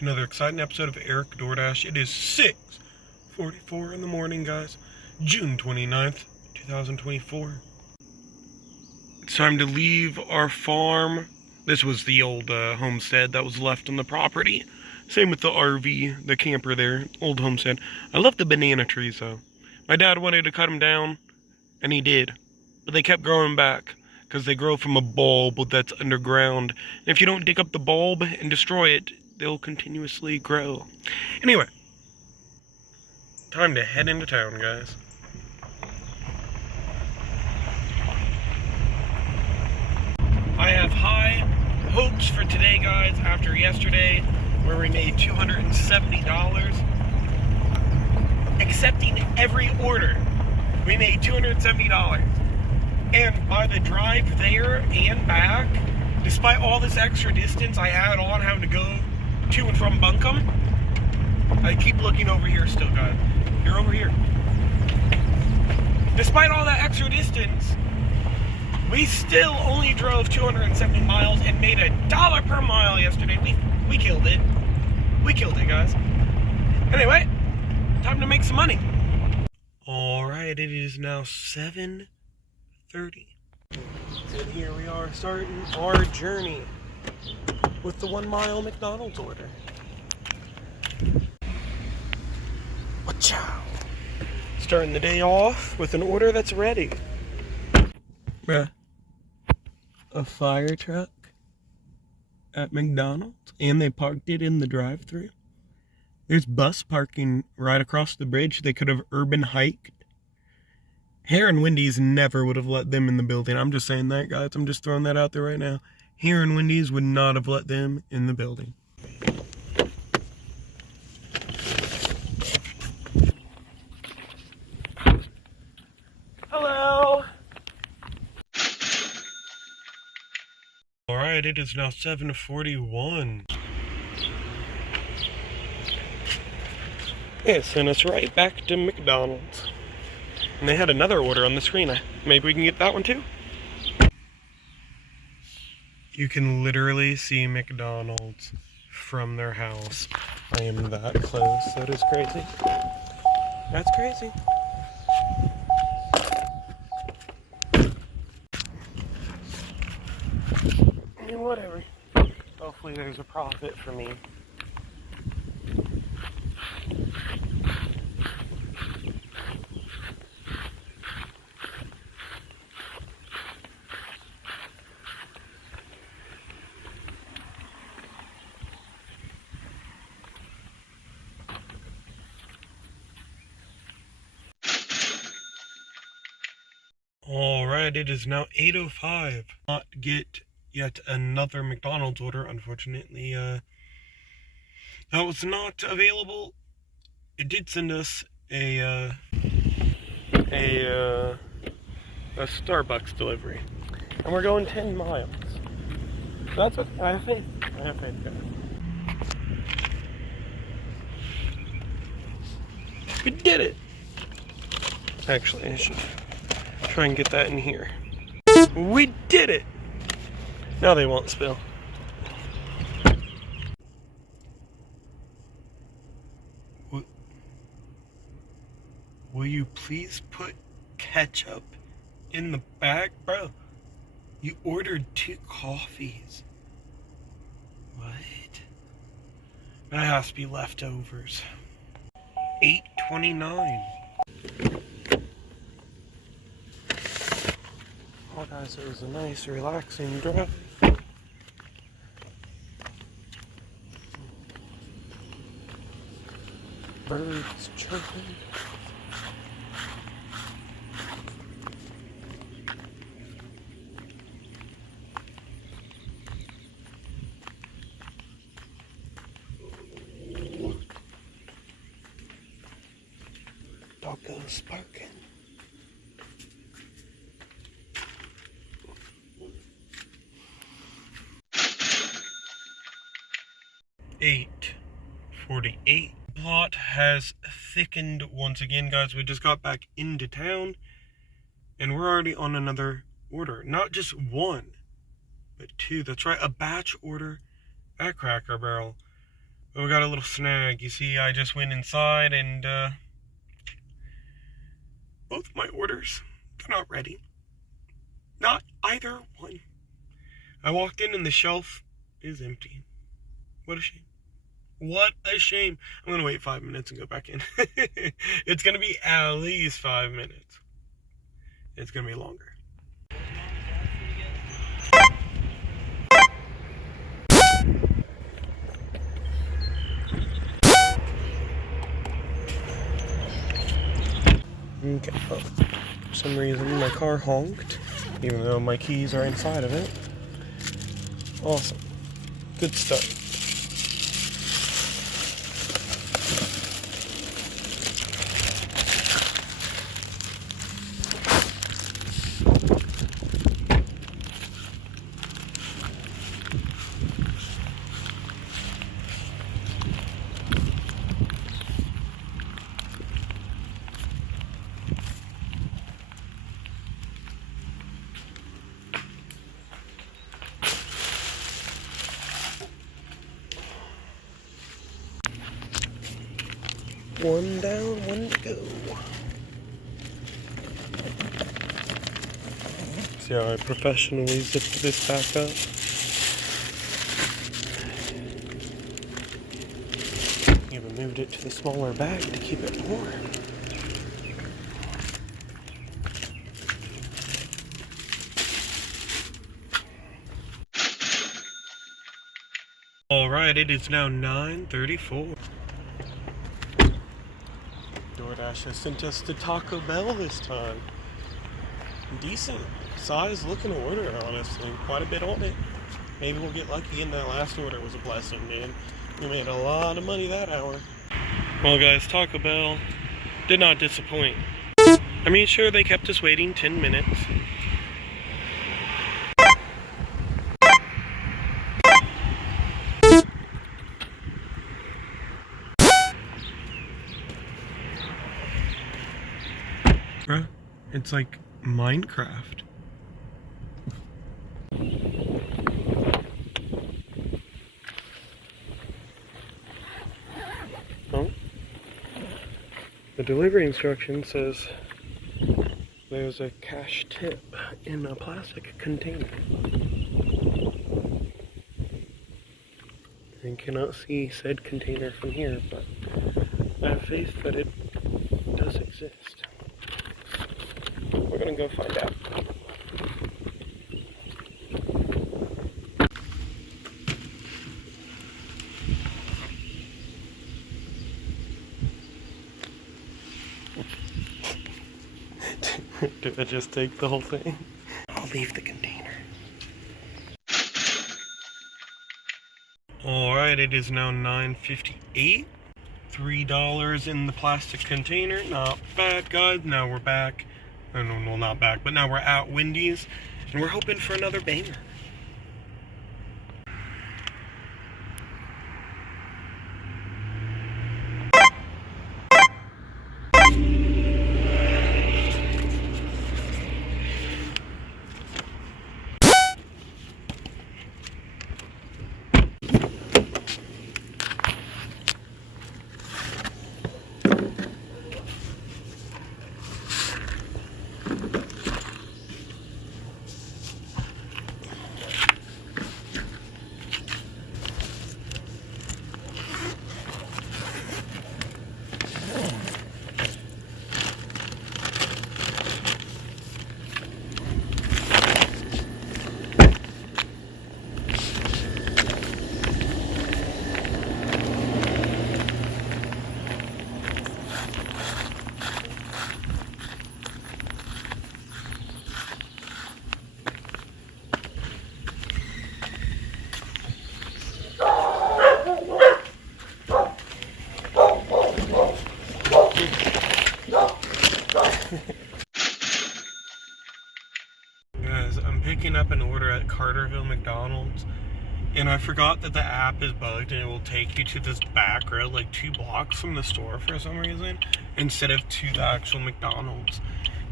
to another exciting episode of EricDoordash. It is 6:44 in the morning, guys. June 29th, 2024. It's time to leave our farm. This was the old homestead that was left on the property. Same with the RV, the camper there, old homestead. I love the banana trees, though. My dad wanted to cut them down, and he did. But they kept growing back, because they grow from a bulb that's underground. And if you don't dig up the bulb and destroy it, they'll continuously grow. Anyway, time to head into town, guys. I have high hopes for today, guys, after yesterday, where we made $270. Accepting every order, we made $270. And by the drive there and back, despite all this extra distance I had on having to go to and from Buncombe, I keep looking over here still, guys. You're over here. Despite all that extra distance, we still only drove 270 miles and made $1 per mile yesterday. We killed it. We killed it, guys. Anyway, time to make some money. Alright, it is now 7:30. And here we are starting our journey with the 1 mile McDonald's order. Xuxiao. Starting the day off with an order that's ready. Bruh. A fire truck at McDonald's, and they parked it in the drive-thru. There's bus parking right across the bridge. They could have urban hiked. Hare and Wendy's never would have let them in the building. I'm just saying that, guys. I'm just throwing that out there right now. Hare and Wendy's would not have let them in the building. Hello. Alright, it is now 7:41. It sent us right back to McDonald's. And they had another order on the screen. Maybe we can get that one too? You can literally see McDonald's from their house. I am that close. That is crazy. That's crazy. I mean, whatever. Hopefully there's a profit for me. Alright, it is now 8:05. Not get yet another McDonald's order, unfortunately. That was not available. It did send us a Starbucks delivery. And we're going 10 miles. That's what I have faith. I have faith, guys. We did it! Actually, I should try and get that in here. We did it! Now they won't spill. Will you please put ketchup in the bag? Bro, you ordered 2 coffees. What? That has to be leftovers. 8:29. Well, guys, it was a nice, relaxing drive. Birds chirping. Doggos barking. $8.48. Plot has thickened once again, guys. We just got back into town and we're already on another order. Not just one, but 2. That's right, a batch order at Cracker Barrel. We got a little snag. You see, I just went inside and both my orders, they're not ready. Not either one. I walked in and the shelf is empty. What a shame. What a shame. I'm gonna wait 5 minutes and go back in. It's gonna be at least 5 minutes. It's gonna be longer. Okay, oh, for some reason my car honked, even though my keys are inside of it. Awesome. Good start. One down, one to go. See how I professionally zipped this back up? Even moved it to the smaller bag to keep it warm. Alright, it is now 9:34. DoorDash has sent us to Taco Bell this time. Decent size looking order, honestly. Quite a bit on it. Maybe we'll get lucky and that last order was a blessing, man. We made a lot of money that hour. Well guys, Taco Bell did not disappoint. I mean, sure, they kept us waiting 10 minutes. Bruh, it's like Minecraft. Oh? The delivery instruction says there's a cash tip in a plastic container. I cannot see said container from here, but I have faith that it does exist. We're gonna go find out. Do I just take the whole thing? I'll leave the container. Alright, it is now 9:58. $3 in the plastic container. Not bad, guys. Now we're back. Oh, no, well, not back, but now we're at Wendy's, and we're hoping for another banger. Guys, I'm picking up an order at Carterville McDonald's, and I forgot that the app is bugged and it will take you to this back road, like 2 blocks from the store for some reason, instead of to the actual McDonald's.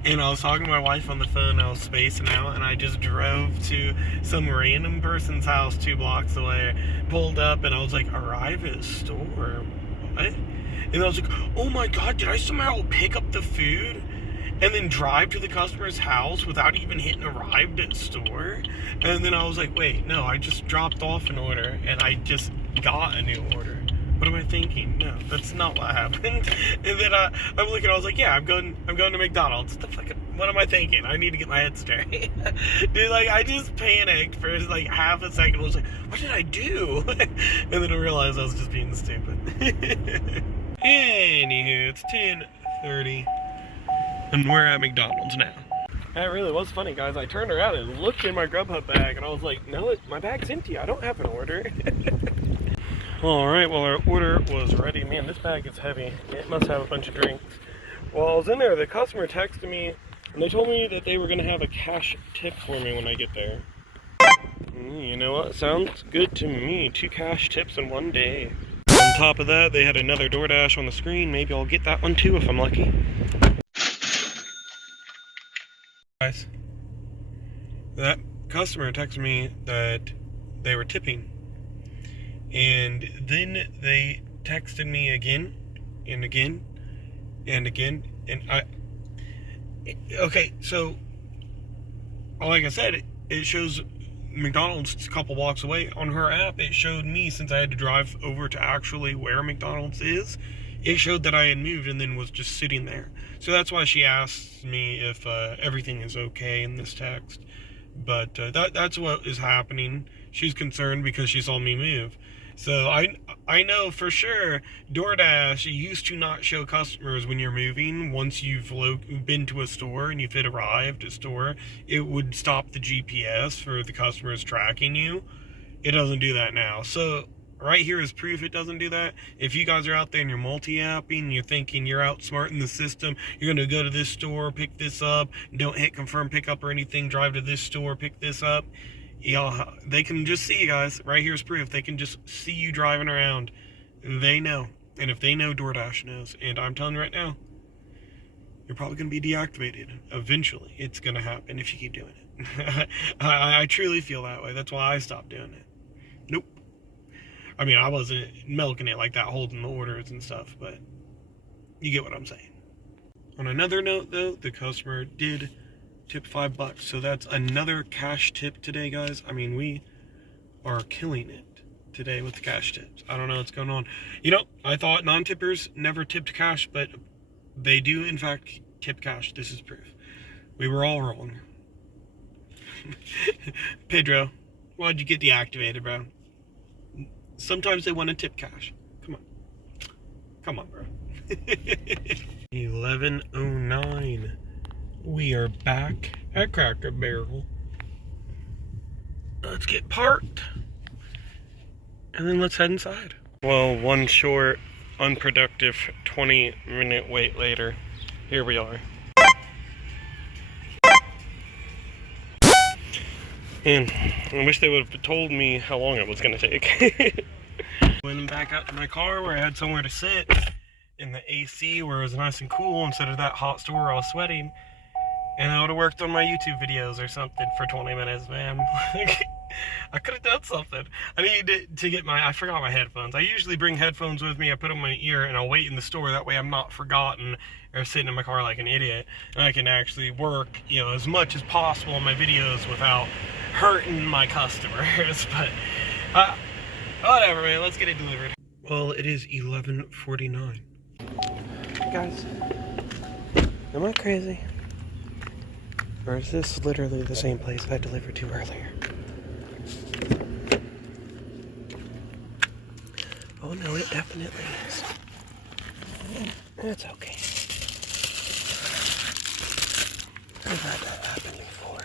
And I was talking to my wife on the phone, I was spacing out, and I just drove to some random person's house 2 blocks away, pulled up, and I was like, arrive at store? What? And I was like, oh my god, did I somehow pick up the food and then drive to the customer's house without even hitting arrived at store? And then I was like, wait, no, I just dropped off an order, and I just got a new order. What am I thinking? No, that's not what happened. And then I'm looking, I was like, yeah, I'm going to McDonald's. What am I thinking? I need to get my head straight. Dude, like, I just panicked for like half a second. I was like, what did I do? And then I realized I was just being stupid. Anywho, it's 10:30, and we're at McDonald's now. That really was funny, guys. I turned around and looked in my GrubHub bag, and I was like, no, my bag's empty. I don't have an order. Alright, well, our order was ready. Man, this bag is heavy. It must have a bunch of drinks. While I was in there, the customer texted me, and they told me that they were going to have a cash tip for me when I get there. You know what? Sounds good to me. 2 cash tips in one day. On top of that, they had another DoorDash on the screen. Maybe I'll get that one too if I'm lucky. Guys, that customer texted me that they were tipping. And then they texted me again and again and again, and okay, so like I said, it shows McDonald's a couple blocks away. On her app, it showed me, since I had to drive over to actually where McDonald's is, it showed that I had moved and then was just sitting there. So that's why she asked me if everything is okay in this text. But that's what is happening. She's concerned because she saw me move. So I know for sure DoorDash used to not show customers when you're moving. Once you've been to a store and you've arrived at a store, it would stop the GPS for the customers tracking you. It doesn't do that now. So right here is proof it doesn't do that. If you guys are out there and you're multi-apping, you're thinking you're outsmarting the system, you're going to go to this store, pick this up, don't hit confirm pickup or anything, drive to this store, pick this up. Y'all, they can just see you guys. Right here's proof. They can just see you driving around. They know. And if they know, DoorDash knows. And I'm telling you right now, you're probably going to be deactivated. Eventually, it's going to happen if you keep doing it. I truly feel that way. That's why I stopped doing it. Nope. I mean, I wasn't milking it like that, holding the orders and stuff, but you get what I'm saying. On another note, though, the customer did tip $5, so that's another cash tip today, guys. I mean, we are killing it today with the cash tips. I don't know what's going on. You know, I thought non-tippers never tipped cash, but they do in fact tip cash. This is proof. We were all wrong. Pedro, why'd you get deactivated, bro? Sometimes they want to tip cash. Come on, bro. 11:09. We are back at Cracker Barrel. Let's get parked, and then let's head inside. Well, one short, unproductive 20-minute wait later, here we are. And I wish they would have told me how long it was going to take. Went back out to my car where I had somewhere to sit in the AC where it was nice and cool instead of that hot store where I was sweating. And I would have worked on my YouTube videos or something for 20 minutes, man. I could have done something. I needed to get I forgot my headphones. I usually bring headphones with me. I put them in my ear and I'll wait in the store. That way I'm not forgotten or sitting in my car like an idiot. And I can actually work, you know, as much as possible on my videos without hurting my customers. But, whatever, man. Let's get it delivered. Well, it is 11:49. Guys, am I crazy? Or is this literally the same place I delivered to earlier? Oh no, it definitely is. That's okay. I've had that happen before.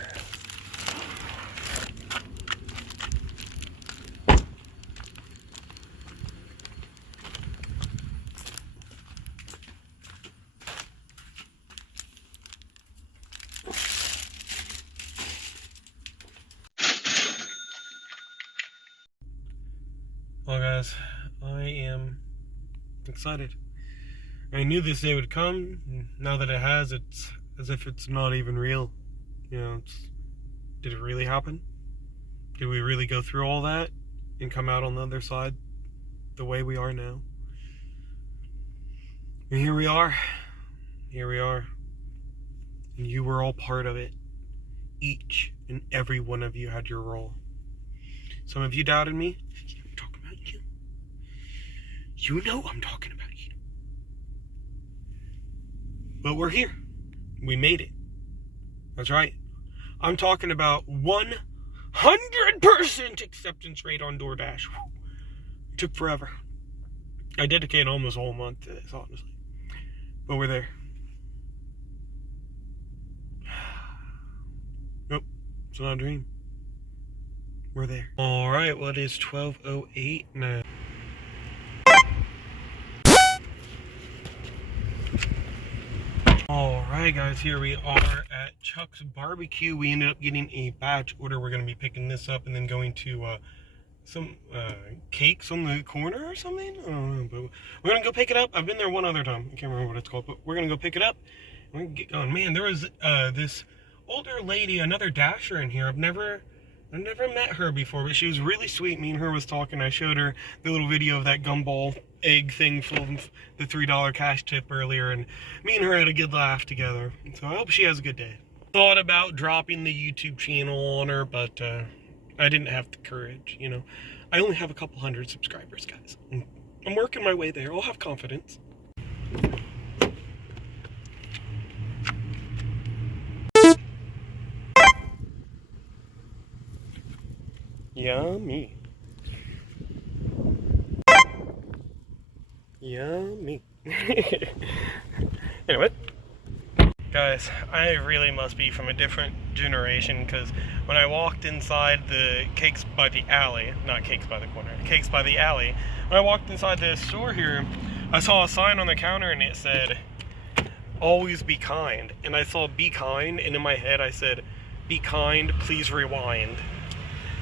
Well, guys, I am excited. I knew this day would come. Now that it has, it's as if it's not even real. You know, did it really happen? Did we really go through all that and come out on the other side the way we are now? And here we are. Here we are. And you were all part of it. Each and every one of you had your role. Some of you doubted me. I'm talking about you. You know I'm talking about you. But we're here. We made it. That's right. I'm talking about 100% acceptance rate on DoorDash. It took forever. I dedicated almost a whole month to this, honestly. But we're there. Nope, it's not a dream. We're there. Alright, well, it is 12:08 now. Alright guys, here we are at Chuck's Barbecue. We ended up getting a batch order. We're going to be picking this up and then going to some cakes on the corner or something. I don't know, but we're going to go pick it up. I've been there one other time. I can't remember what it's called, but we're going to go pick it up. We're going to get going. Man, there was this older lady, another dasher in here. I've never met her before, but she was really sweet. Me and her was talking. I showed her the little video of that gumball egg thing full of the $3 cash tip earlier, and me and her had a good laugh together. So I hope she has a good day. Thought about dropping the YouTube channel on her, but I didn't have the courage, you know. I only have a couple hundred subscribers, guys. I'm working my way there. I'll have confidence. Yummy. Yummy. Anyway, guys, I really must be from a different generation, because when I walked inside the Cakes by the Alley, not Cakes by the Corner, Cakes by the Alley, when I walked inside the store here, I saw a sign on the counter and it said, "Always be kind." And I saw "be kind," and in my head I said, "Be kind, please rewind."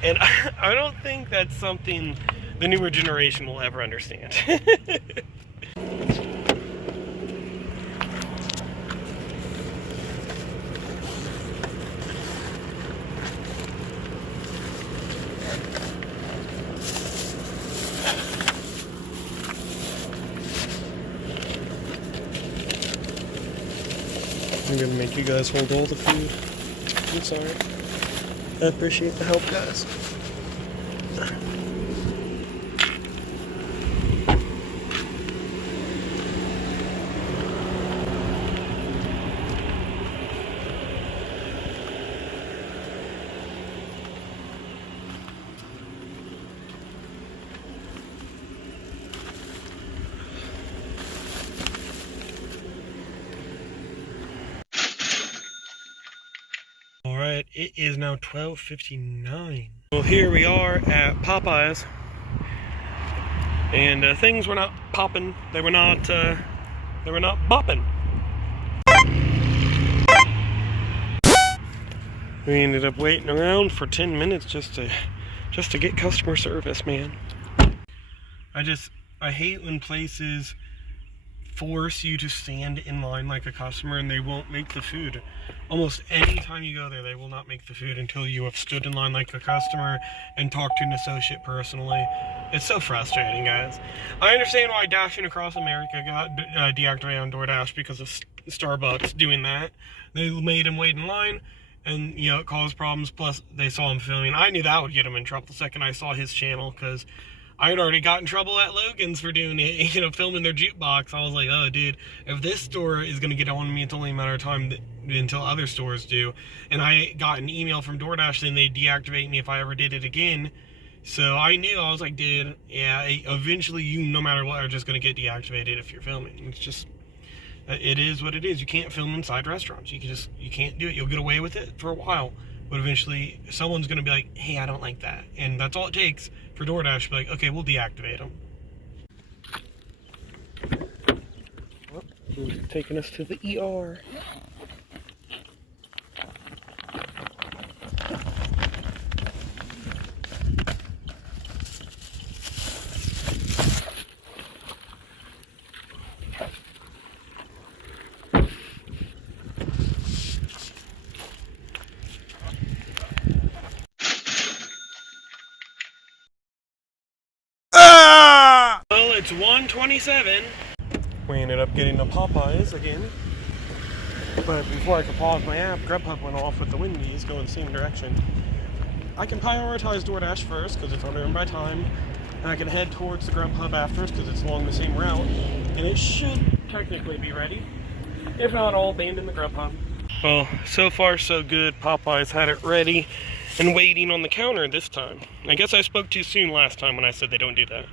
And I don't think that's something the newer generation will ever understand. I'm gonna make you guys hold all the food. I'm sorry. I appreciate the help, guys. Alright, it is now 12:59. Well, here we are at Popeyes, and things were not popping. They were not bopping. We ended up waiting around for 10 minutes just to get customer service, man. I hate when places force you to stand in line like a customer and they won't make the food. Almost any time you go there, they will not make the food until you have stood in line like a customer and talked to an associate personally. It's so frustrating, guys. I understand why Dashing Across America got deactivated on DoorDash because of Starbucks doing that. They made him wait in line, and you know, it caused problems. Plus, they saw him filming. I knew that would get him in trouble the second I saw his channel, because I had already got in trouble at Logan's for doing it, you know, filming their jukebox. I was like, oh, dude, if this store is going to get on me, it's only a matter of time until other stores do. And I got an email from DoorDash saying they'd deactivate me if I ever did it again. So I knew, I was like, dude, yeah, eventually you, no matter what, are just going to get deactivated if you're filming. It's just, it is what it is. You can't film inside restaurants. You can't do it. You'll get away with it for a while, but eventually someone's going to be like, hey, I don't like that. And that's all it takes for DoorDash to be like, okay, we'll deactivate them. Well, he's taking us to the ER. It's 1:27. We ended up getting the Popeyes again. But before I could pause my app, GrubHub went off with the Wendy's going the same direction. I can prioritize DoorDash first because it's on earned by time. And I can head towards the GrubHub afterwards because it's along the same route. And it should technically be ready. If not, I'll abandon the GrubHub. Well, so far so good. Popeyes had it ready and waiting on the counter this time. I guess I spoke too soon last time when I said they don't do that.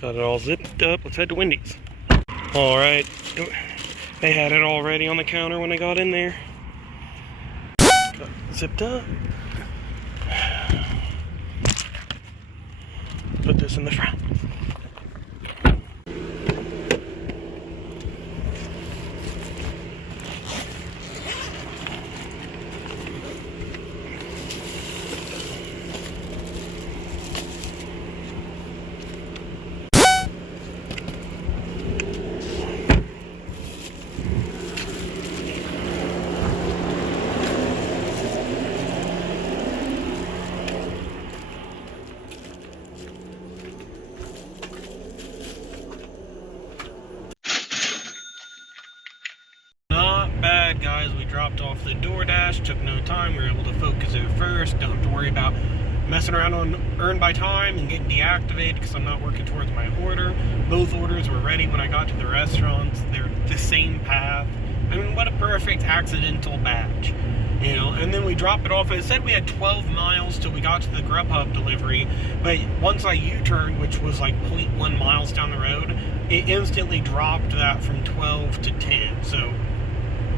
Got it all zipped up. Let's head to Wendy's. Alright. They had it all ready on the counter when I got in there. Got it zipped up. Put this in the front. Guys, we dropped off the DoorDash, took no time, we were able to focus it first, don't have to worry about messing around on earned by time and getting deactivated because I'm not working towards my order. Both orders were ready when I got to the restaurants, they're the same path. I mean, what a perfect accidental batch, you know. And then we dropped it off, it said we had 12 miles till we got to the GrubHub delivery, but once I U-turned, which was like 0.1 miles down the road, it instantly dropped that from 12 to 10, so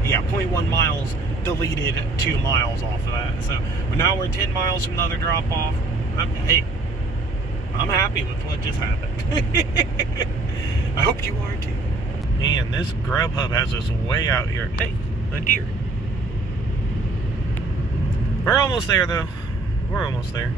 yeah, 0.1 miles deleted 2 miles off of that. So, but now we're 10 miles from the other drop-off. Hey, I'm happy with what just happened. I hope you are too. Man, this GrubHub has us way out here. Hey, a deer. We're almost there though. We're almost there.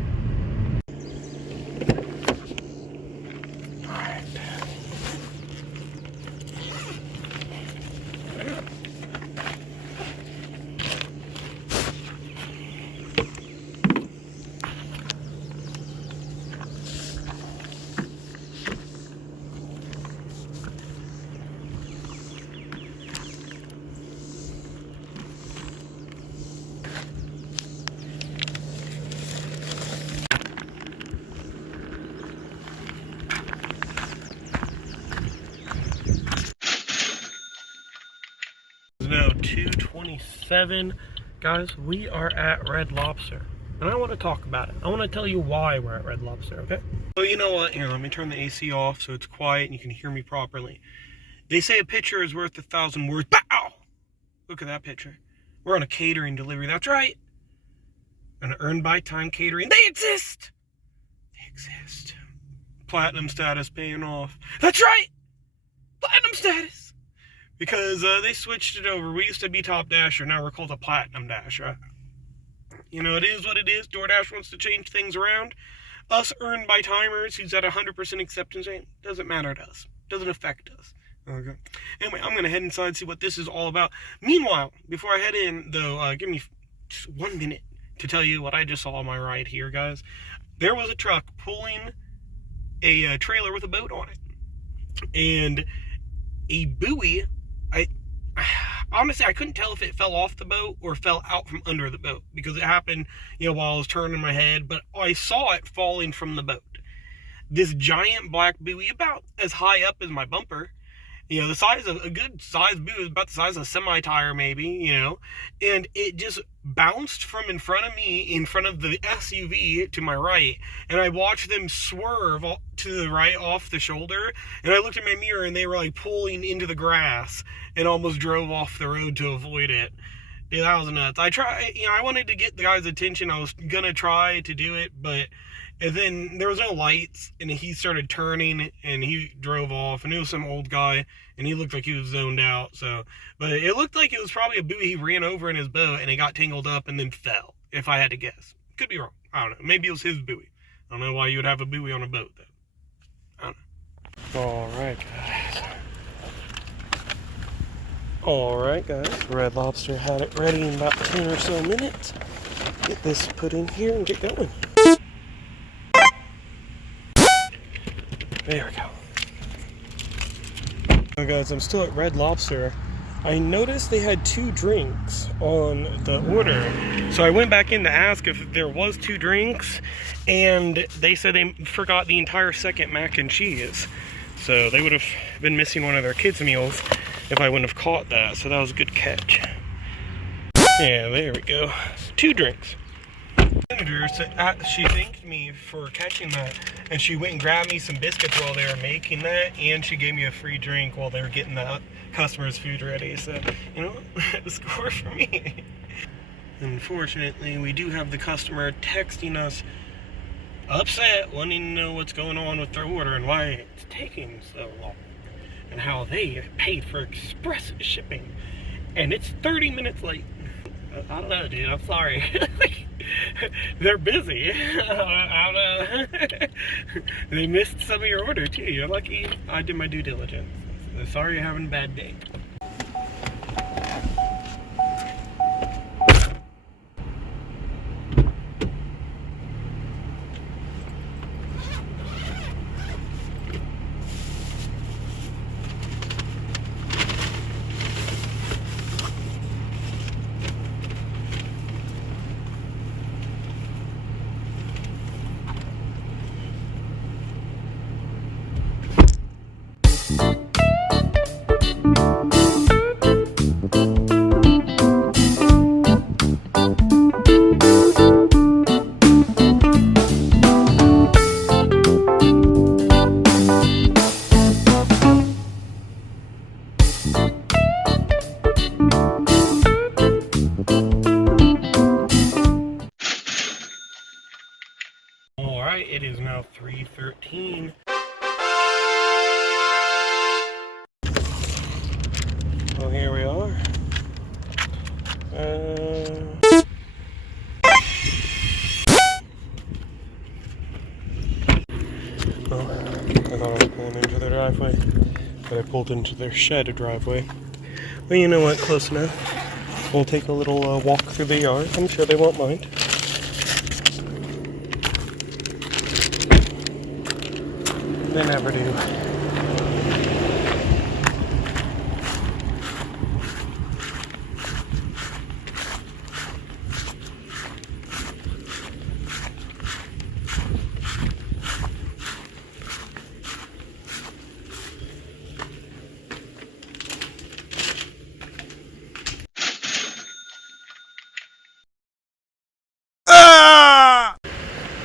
Now 2:27, guys, we are at Red Lobster and I want to talk about it. I want to tell you why we're at Red Lobster, okay? So you know what, here, let me turn the AC off so it's quiet and you can hear me properly. They say a picture is worth 1,000 words. Bow! Look at that picture. We're on a catering delivery, that's right. An earned by time catering, they exist. Platinum status paying off, that's right. Platinum status. Because they switched it over. We used to be Top Dasher, now we're called a Platinum Dasher. You know, it is what it is. DoorDash wants to change things around. Us earned by timers who's at 100% acceptance rate, doesn't matter to us. Doesn't affect us. Okay. Anyway, I'm going to head inside and see what this is all about. Meanwhile, before I head in, though, give me just 1 minute to tell you what I just saw on my ride here, guys. There was a truck pulling a trailer with a boat on it. And a buoy, honestly, I couldn't tell if it fell off the boat or fell out from under the boat because it happened, you know, while I was turning my head, but I saw it falling from the boat. This giant black buoy, about as high up as my bumper, you know, the size of a good sized buoy, about the size of a semi-tire maybe, you know, and it just bounced from in front of me, in front of the SUV to my right, and I watched them swerve to the right off the shoulder, and I looked in my mirror and they were like pulling into the grass and almost drove off the road to avoid it. Dude, that was nuts. I wanted to get the guy's attention. I was gonna try to do it, but and then there was no lights, and he started turning, and he drove off, and it was some old guy, and he looked like he was zoned out, so, but it looked like it was probably a buoy he ran over in his boat, and it got tangled up and then fell, if I had to guess. Could be wrong. I don't know. Maybe it was his buoy. I don't know why you would have a buoy on a boat, though. I don't know. Alright, guys. Red Lobster had it ready in about 10 or so minutes. Get this put in here and get going. There we go. Oh guys, I'm still at Red Lobster. I noticed they had 2 drinks on the order. So I went back in to ask if there was 2 drinks, and they said they forgot the entire second mac and cheese. So they would have been missing one of their kids' meals if I wouldn't have caught that. So that was a good catch. Yeah, there we go. 2 drinks. Manager said, she thanked me for catching that, and she went and grabbed me some biscuits while they were making that, and she gave me a free drink while they were getting the customer's food ready. So, you know, the score for me. Unfortunately, we do have the customer texting us upset, wanting to know what's going on with their order and why it's taking so long, and how they paid for express shipping, and it's 30 minutes late. I don't know, dude. I'm sorry. They're busy. I don't know. They missed some of your order, too. You're lucky I did my due diligence. Sorry you're having a bad day. Alright, it is now 3:13. Well, here we are. Well, I thought I was pulling into their driveway, but I pulled into their shed driveway. Well, you know what? Close enough. We'll take a little walk through the yard. I'm sure they won't mind. They never do.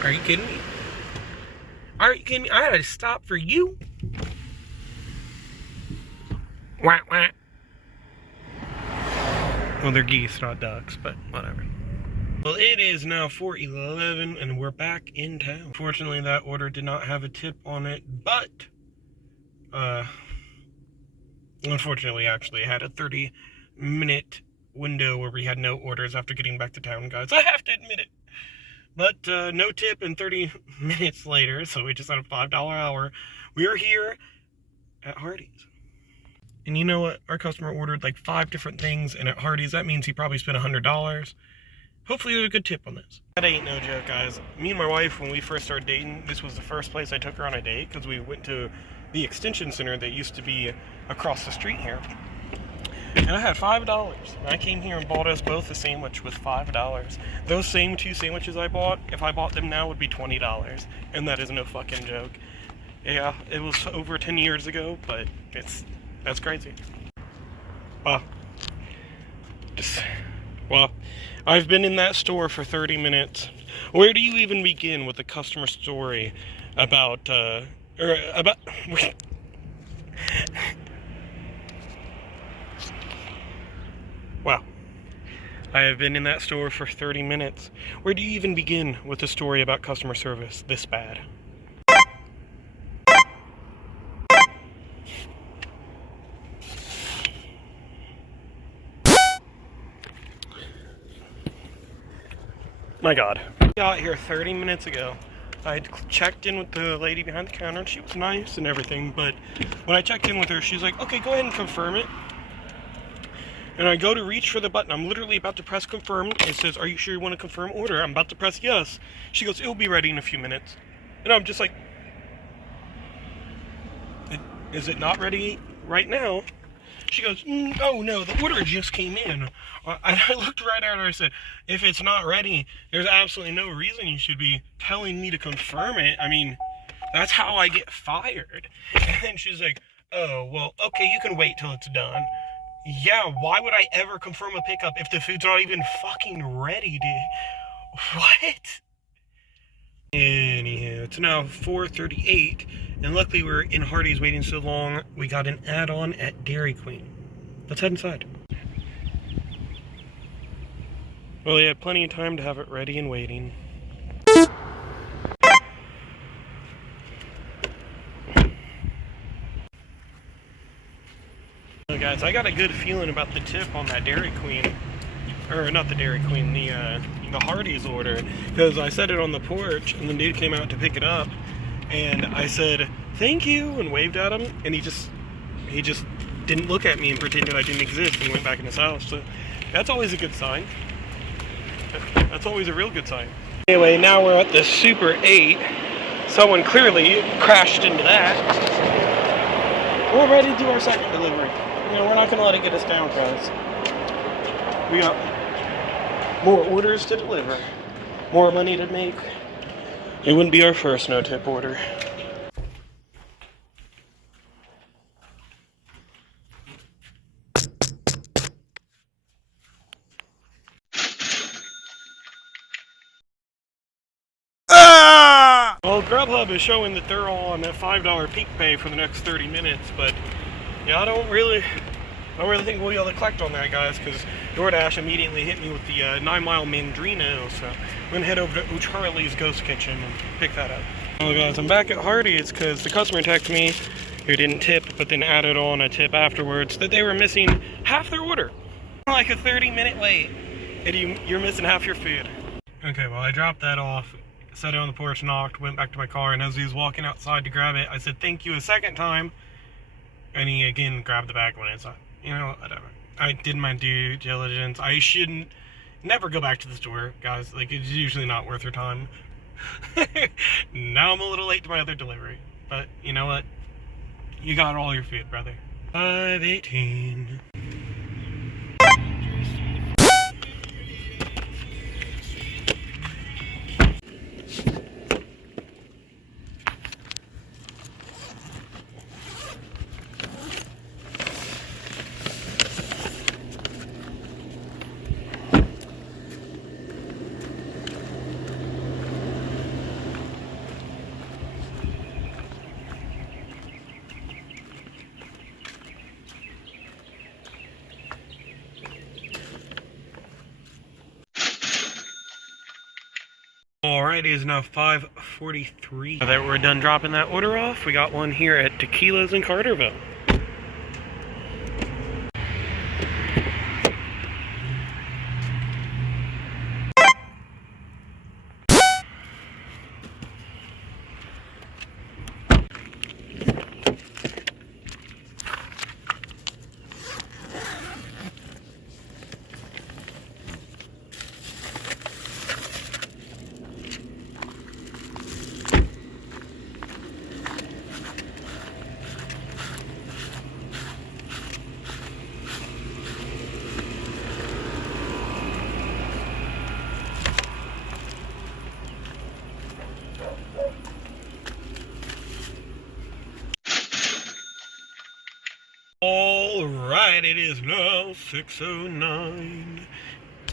Are you kidding me? Are you kidding me? I had to stop for you. Wah, wah. Well, they're geese, not ducks, but whatever. Well, it is now 4:11, and we're back in town. Unfortunately, that order did not have a tip on it, but unfortunately, actually, it had a 30-minute window where we had no orders after getting back to town, guys. I have to admit it. But no tip, and 30 minutes later, so we just had a $5 hour. We are here at Hardee's. And you know what? Our customer ordered like 5 different things, and at Hardee's, that means he probably spent $100. Hopefully there's a good tip on this. That ain't no joke, guys. Me and my wife, when we first started dating, this was the first place I took her on a date, because we went to the extension center that used to be across the street here. And I had $5. I came here and bought us both a sandwich with $5. Those same 2 sandwiches I bought, if I bought them now, would be $20. And that is no fucking joke. Yeah, it was over 10 years ago, but that's crazy. Well, I've been in that store for 30 minutes. Where do you even begin with a customer story about, Wow. I have been in that store for 30 minutes. Where do you even begin with a story about customer service this bad? My God. I got here 30 minutes ago. I checked in with the lady behind the counter, and she was nice and everything, but when I checked in with her, she's like, okay, go ahead and confirm it. And I go to reach for the button. I'm literally about to press confirm. It says, are you sure you want to confirm order? I'm about to press yes. She goes, it'll be ready in a few minutes. And I'm just like, is it not ready right now, she goes, oh no, the order just came in. I looked right at her, I said, if it's not ready, there's absolutely no reason you should be telling me to confirm it. I mean, that's how I get fired. And then she's like, oh, well, okay, you can wait till it's done. Yeah, why would I ever confirm a pickup if the food's not even fucking ready, dude? What? Anyhow, it's now 4:38, and luckily we're in Hardee's waiting so long, we got an add-on at Dairy Queen. Let's head inside. Well, they had plenty of time to have it ready and waiting. So guys, I got a good feeling about the tip on that Dairy Queen. Or not the Dairy Queen, the Hardee's order, because I set it on the porch and the dude came out to pick it up and I said thank you and waved at him, and he just didn't look at me and pretended I didn't exist and went back in his house. So that's always a good sign. That's always a real good sign. Anyway, now we're at the Super 8. Someone clearly crashed into that. We're ready to do our second delivery. You know, we're not gonna let it get us down, guys. We got more orders to deliver, more money to make. It wouldn't be our first no-tip order. Well, GrubHub is showing that they're on a $5 peak pay for the next 30 minutes, but yeah, I don't really think we'll be able to collect on that, guys, because DoorDash immediately hit me with the 9-mile Mandrino, so I'm going to head over to Charlie's Ghost Kitchen and pick that up. Well, guys, I'm back at Hardee. It's because the customer texted me, who didn't tip, but then added on a tip afterwards, that they were missing half their order. Like a 30-minute wait, and you're missing half your food. Okay, well, I dropped that off, set it on the porch, knocked, went back to my car, and as he was walking outside to grab it, I said thank you a second time, and he again grabbed the bag when it's on. You know, whatever. I did my due diligence. I shouldn't never go back to the store, guys. Like, it's usually not worth your time. Now I'm a little late to my other delivery, but you know what? You got all your food, brother. 5:18. Alright, it is now 5:43. Now that we're done dropping that order off, we got one here at Tequila's in Carterville. Alright, it is now 6:09.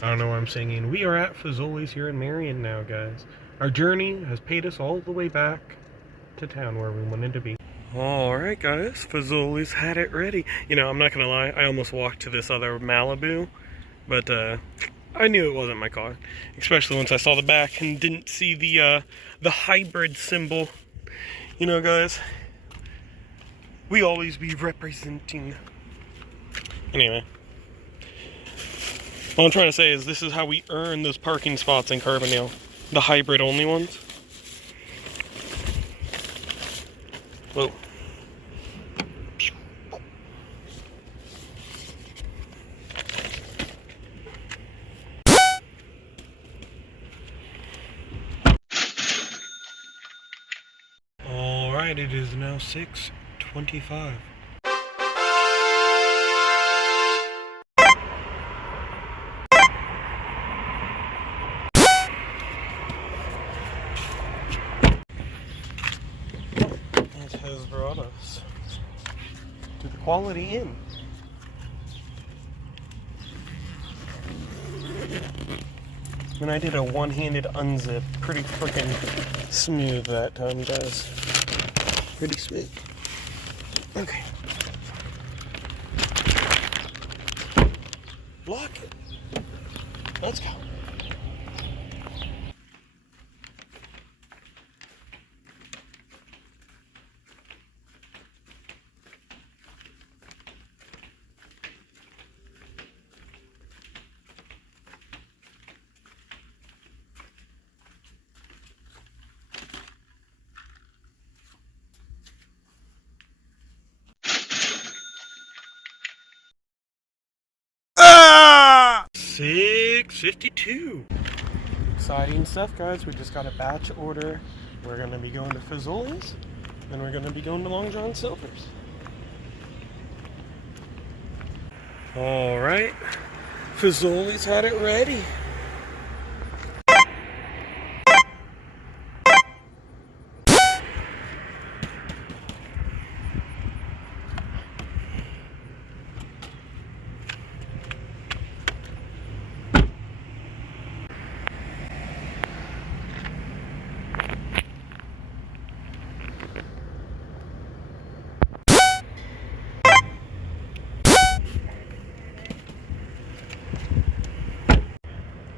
I don't know why I'm singing. We are at Fazoli's here in Marion now, guys. Our journey has paid us all the way back to town where we wanted to be. Alright, guys, Fazoli's had it ready. You know, I'm not gonna lie, I almost walked to this other Malibu, but I knew it wasn't my car. Especially once I saw the back and didn't see the hybrid symbol. You know, guys, we always be representing. Anyway, what I'm trying to say is this is how we earn those parking spots in Carbondale. The hybrid only ones. Whoa. Alright, it is now 6:25. quality in. And I did a one-handed unzip. Pretty freaking smooth that time, guys. Pretty smooth. Okay. Lock it. Let's go. Ah! 6:52. Exciting stuff, guys. We just got a batch order. We're going to be going to Fazoli's, then we're going to be going to Long John Silver's. All right, Fazoli's had it ready.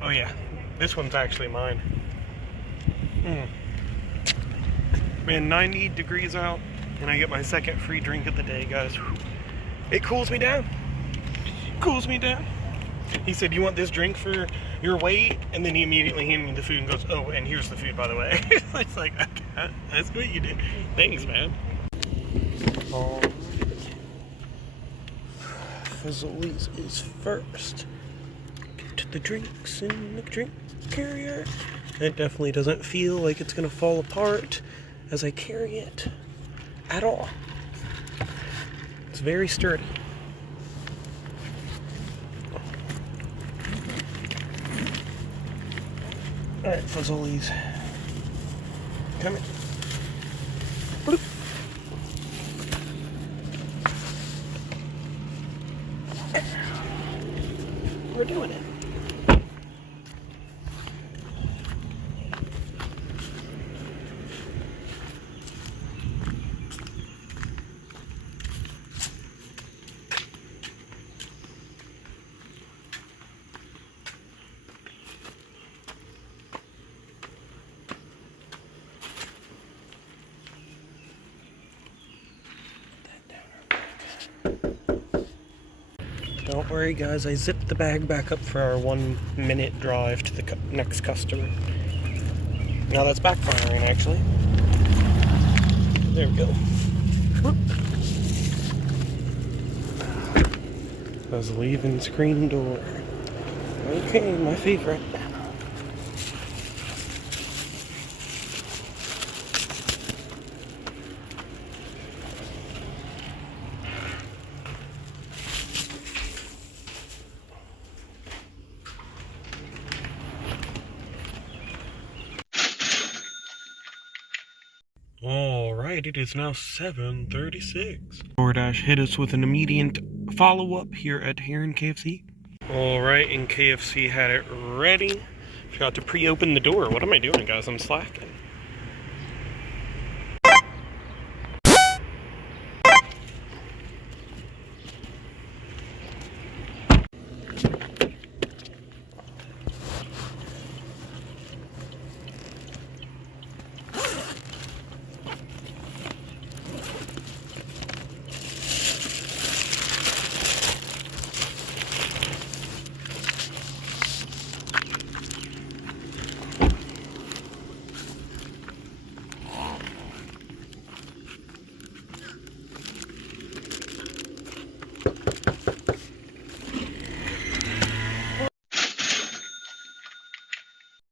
Oh yeah, this one's actually mine. Man, 90 degrees out, and I get my second free drink of the day, guys. It cools me down. Cools me down. He said, "You want this drink for your weight?" And then he immediately handed me the food and goes, "Oh, and here's the food, by the way." It's like, okay, that's what you did. Thanks, man. Fazoli's is first. The drinks in the drink carrier. It definitely doesn't feel like it's gonna fall apart as I carry it at all. It's very sturdy. Alright, Fazoli's. Come in. Bloop. We're doing it. Don't worry, guys, I zipped the bag back up for our 1 minute drive to the next customer. Now that's backfiring, actually. There we go. Whoop. I was leaving screen door. Okay, my favorite. Alright, it is now 7:36. DoorDash hit us with an immediate follow-up here at Heron KFC. Alright, and KFC had it ready. Forgot to pre-open the door. What am I doing, guys? I'm slacking.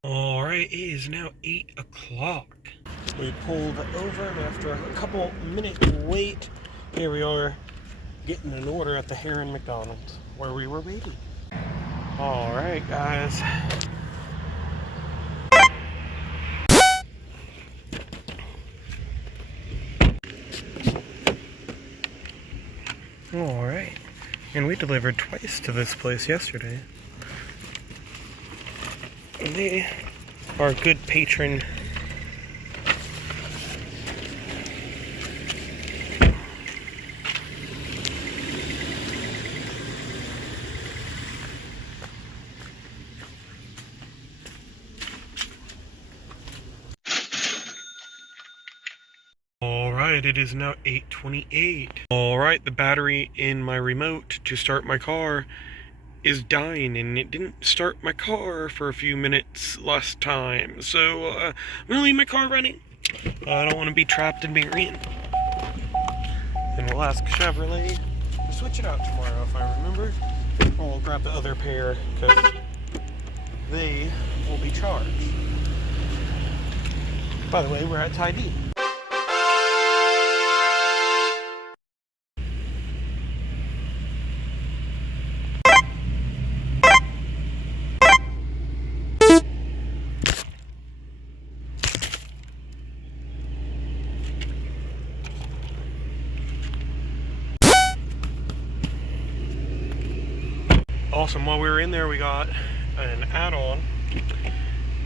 Alright, it is now 8 o'clock. We pulled over, and after a couple minute wait, here we are getting an order at the Heron McDonald's, where we were waiting. Alright, guys. Alright. And we delivered twice to this place yesterday. They are a good patron. Alright, it is now 8:28. Alright, the battery in my remote to start my car is dying, and it didn't start my car for a few minutes last time. So, I'm gonna leave my car running. I don't want to be trapped in Maran. And we'll ask Chevrolet to switch it out tomorrow if I remember. I'll grab the other pair because they will be charged. By the way, we're at Hardee. Awesome. While we were in there, we got an add-on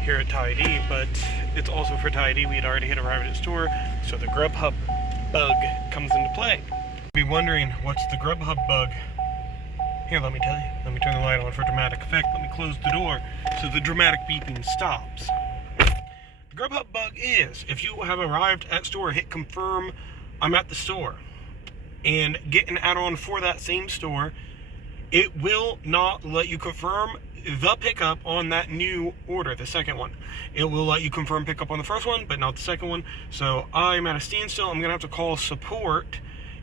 here at Hardee, but it's also for Hardee. We had already hit arrive at the store, so the GrubHub bug comes into play. You'll be wondering, what's the GrubHub bug? Here, let me tell you. Let me turn the light on for dramatic effect. Let me close the door so the dramatic beeping stops. The GrubHub bug is, if you have arrived at store, hit confirm, I'm at the store, and get an add-on for that same store, it will not let you confirm the pickup on that new order, the second one. It will let you confirm pickup on the first one, but not the second one. So I'm at a standstill. I'm gonna have to call support,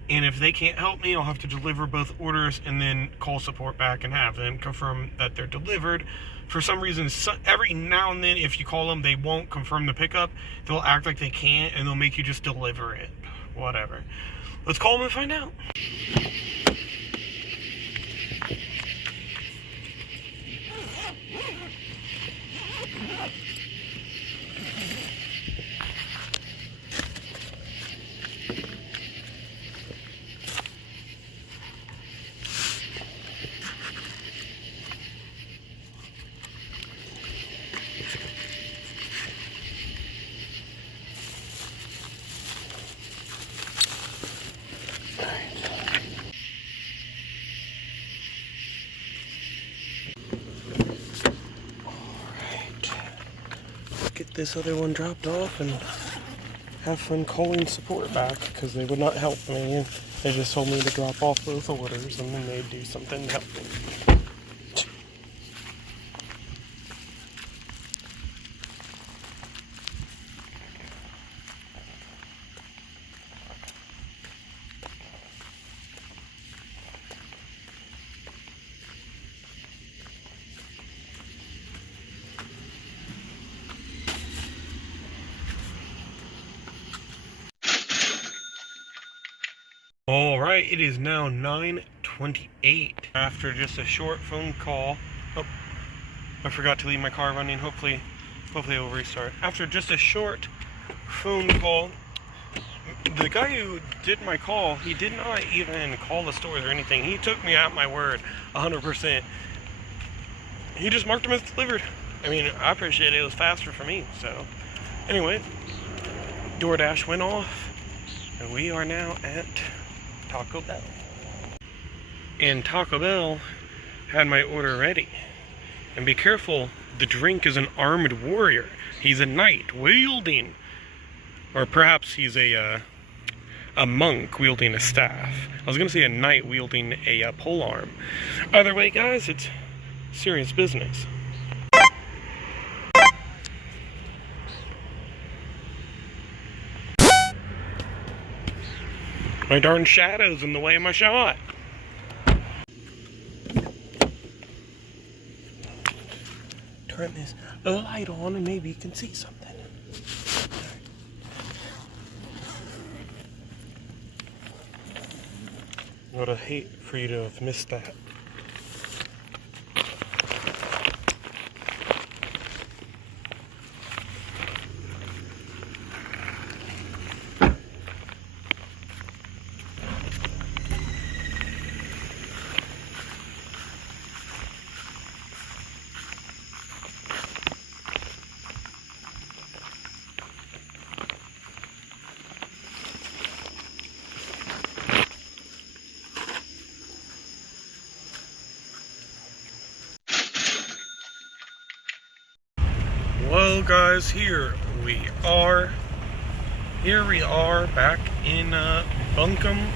and if they can't help me, I'll have to deliver both orders and then call support back and have them confirm that they're delivered. For some reason, every now and then, if you call them, they won't confirm the pickup. They'll act like they can't, and they'll make you just deliver it. Whatever. Let's call them and find out. Get this other one dropped off and have fun calling support back, because they would not help me. They just told me to drop off both orders and then they'd do something to help me. Alright, it is now 9:28. After just a short phone call. Oh, I forgot to leave my car running. Hopefully it will restart. After just a short phone call, the guy who did my call, he did not even call the stores or anything. He took me at my word, 100%. He just marked them as delivered. I mean, I appreciate it. It was faster for me. So, anyway, DoorDash went off, and we are now at Taco Bell. And Taco Bell had my order ready. And be careful, the drink is an armed warrior. He's a knight wielding, or perhaps he's a monk wielding a staff. I was gonna say a knight wielding a pole arm. Either way, guys, it's serious business. My darn shadow's in the way of my shot. Turn this light on and maybe you can see something. I would have hate for you to have missed that. Well, guys, here we are back in Buncombe,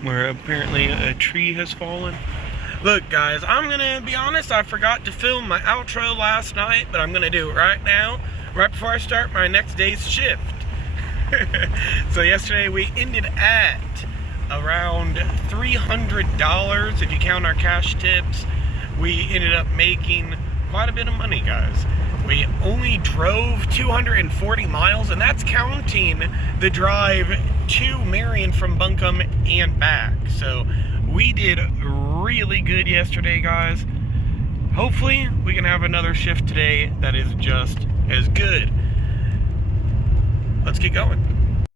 where apparently a tree has fallen. Look, guys, I'm gonna be honest, I forgot to film my outro last night, but I'm gonna do it right now, right before I start my next day's shift. So yesterday we ended at around $300 if you count our cash tips. We ended up making quite a bit of money, guys. We only drove 240 miles, and that's counting the drive to Maran from Buncombe and back. So we did really good yesterday, guys. Hopefully we can have another shift today that is just as good. Let's get going.